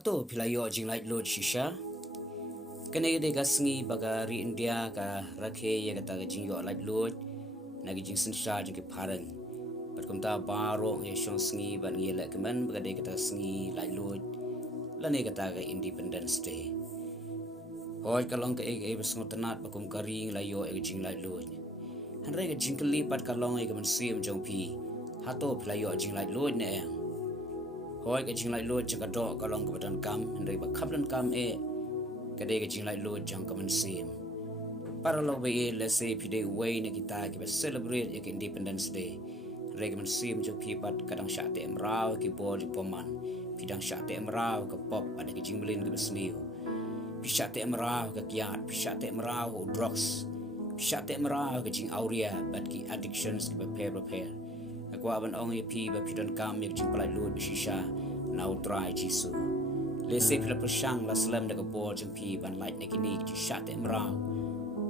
Hato pilayo jinglaitluid shisha. Kene de gasngi bagari India ka rakhe ya kata jingyo laitluid nagi jing sensha jing parang. Berkumta baro ya shong sngi ban ye lek men bagade kata sngi laitluid lane kata ka Independence Day. Hoy kalong ka e besngotenat bakum karing layo e jing laitluid. Hanre ka jingkeli pat kalong e man sim jong pi. Hato pilayo jing laitluid ne ang. Hoi ka jinglaitluid jaka do kalong ka badan kam hendai ba khaplan kam e kade ka jinglaitluid jang ka man sim para lo be let's say pide way ne kita ki ba celebrate ek Independence Day reg man sim jo pi pat kadang sha te emrao ki bol di poman pidang sha te emrao ka pop ada ki jingblin ki besniu pi sha te emrao ka kiat pi sha te emrao drugs pi sha te emrao ka jing auria bat ki addictions ki ba prepare aku aban ong pi ba pidon kam yak jing laitluid shisha now try jisu lese pila persang la slam da bor jing pi ban light ne kini ki shat emrao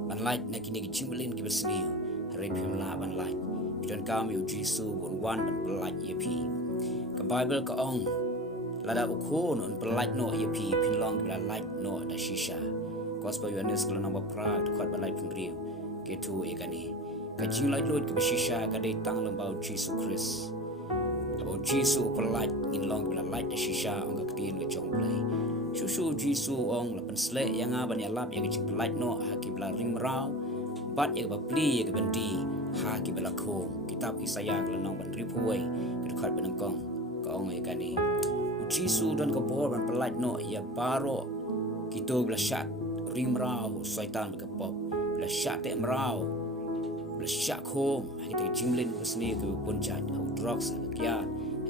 ban light ne kini ki jingblin ki besniu re pim la ban light pidon kam yu jisu bon wan ban light ye pi ka bible ka ong la da ukho non light no ye pi pin long la light no da shisha gospel yones kala number proud khot ba light pim riu ke tu e kani ka jinglaitluid ka shisha ka dei tang lambau Jesus Christ about Jesus light in long bila light da shisha ong ka tin ka chong play susu Jesus ong la pan sle yang aban ya lap yang jing light no ha ki bla ring rau bat ya ba pli ya ka bandi ha ki bla khom kitab Isaiah la nong ban ripuai ka khat ban kong ka ong e kani Jesus don ka bor ban light no ya baro kito bla shat ring rau syaitan ka pop bla shat em rau syak home kita jinglen besni ke puncat drugs kia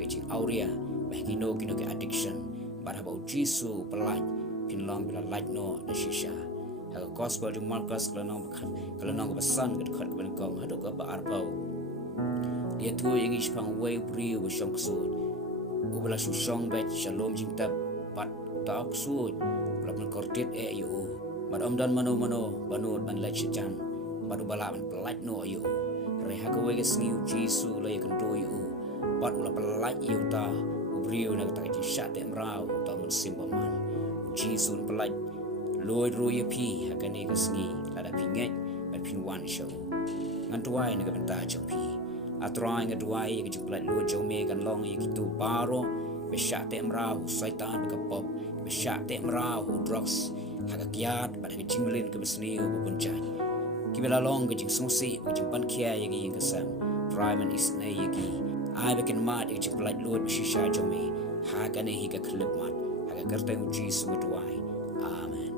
jing auria bagi no kino ke addiction pada bau jisu pelaj pinlong bila light no na shisha ha gospel di markas kalau nong besan ke dekat ke kong ada ke ba arbau dia tu yang ispang way bri wa shong sud ubala su shong bet shalom jing tab pat taok sud belum kortit yo madam dan mano banut ban lech chan baru balak pelaj no yo reha ka wege sniu jisu la yakan do yo pat ula pelaj yo ta ubriu na ta ji shat em rau ta mun simbaman jisu pelaj loi ro ye pi ha ka ne ka sni la da pinget ba pin wan show ngan tuai na ka benta chong pi atrai nga tuai ka juklat lo jo me kan long ye kitu baro be shat em rau saitan ka pop be shat em rau drugs ha ka kiat ba ka jinglen ka besniu bu puncai kibela long ke jing sungsi ke jing pan kia yagi kesam prime is na yagi ai bekin mat ke jing laitluid shisha jome ha kane hi ka klip mat ha ka karte uji suwai amen.